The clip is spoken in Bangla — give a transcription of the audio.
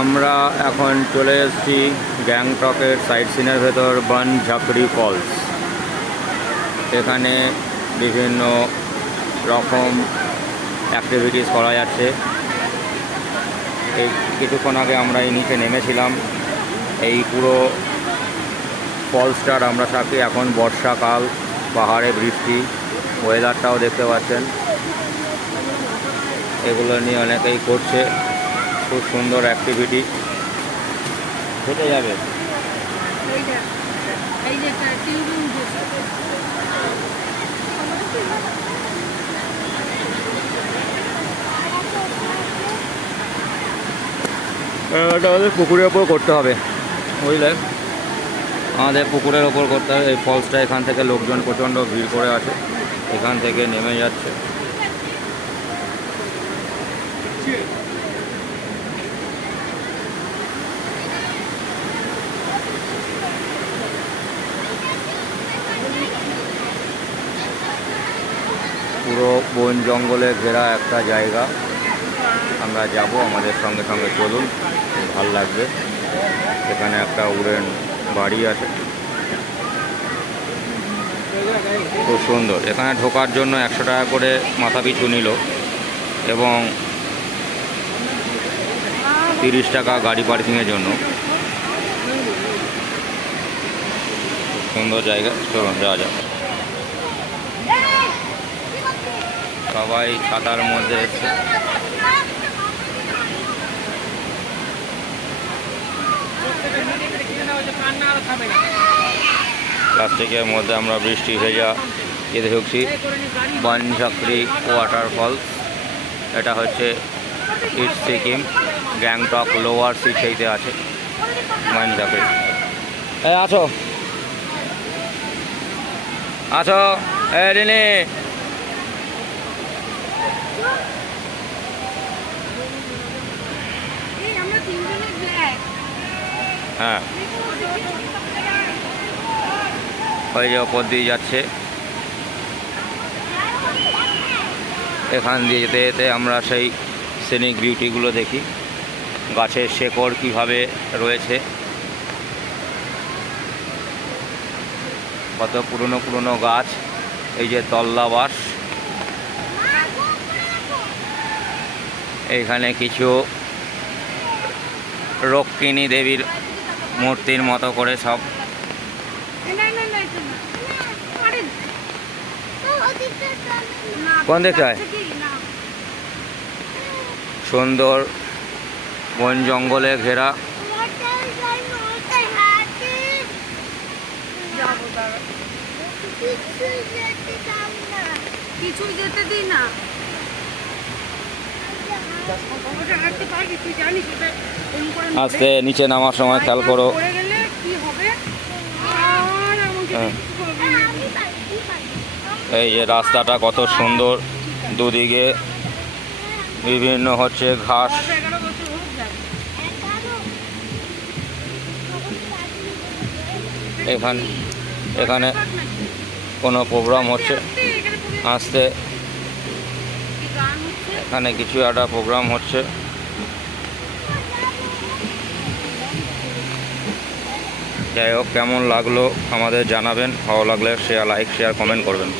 আমরা এখন চলে এসেছি গ্যাংটকের সাইট সিনের ভেতর বনঝাপড়ি ফলস। এখানে বিভিন্ন রকম অ্যাক্টিভিটিস করা যাচ্ছে। এই কিছুক্ষণ আগে আমরা এই নিচে নেমেছিলাম। এই পুরো ফলসটার আমরা থাকি। এখন বর্ষাকাল, পাহাড়ে বৃষ্টি, ওয়েদারটাও দেখতে পাচ্ছেন। এগুলো নিয়ে অনেকেই করছে, খুব সুন্দর অ্যাক্টিভিটি। হেঁটে যাবে। এটা আমাদের পুকুরের ওপর করতে হবে, বুঝলেন? আমাদের পুকুরের ওপর করতে হবে। এই ফলসটা এখান থেকে লোকজন প্রচণ্ড ভিড় করে আছে, এখান থেকে নেমে যাচ্ছে। পুরো বন জঙ্গলে ঘেরা একটা জায়গা। আমরা যাব, আমাদের সঙ্গে সঙ্গে চলুন, ভাল লাগবে। এখানে একটা উড়েন বাড়ি আছে, খুব সুন্দর। এখানে ঢোকার জন্য 100 টাকা করে মাথা পিছু নিল এবং 30 টাকা গাড়ি পার্কিংয়ের জন্য। খুব সুন্দর জায়গা, চলুন যাওয়া যাক। সবাই ছাতার মধ্যে এসছে। প্লাস্টিকের মধ্যে আমরা বৃষ্টি ভেজা যেতে ঢুকছি বনঝাপড়ি ওয়াটারফলস। এটা হচ্ছে ইস্ট সিকিম, গ্যাংটক লোয়ার সিটেইতে আছে বনঝাপড়ি। আছো আছো রিনি, হ্যাঁ ওই যে ওপর দিয়ে যাচ্ছে। এখান দিয়ে যেতে যেতে আমরা সেই সিনিক বিউটিগুলো দেখি। গাছের শেকড় কীভাবে রয়েছে, কত পুরনো পুরনো গাছ। এই যে তল্লাবাস, এইখানে কিছু রক্ষিণী দেবীর মূর্তির মতো করে সব। কোন দেখতে হয়? সুন্দর বন জঙ্গলে ঘেরা। আস্তে নিচে নামার সময় খেয়াল করো। এই যে রাস্তাটা কত সুন্দর, দুদিকে বিভিন্ন হচ্ছে ঘাস। এখানে কোনো প্রোগ্রাম হচ্ছে, আসতে এখানে কিছু একটা প্রোগ্রাম হচ্ছে। যাই হোক, কেমন লাগলো আমাদের জানাবেন। ভালো লাগলে লাইক শেয়ার কমেন্ট করবেন।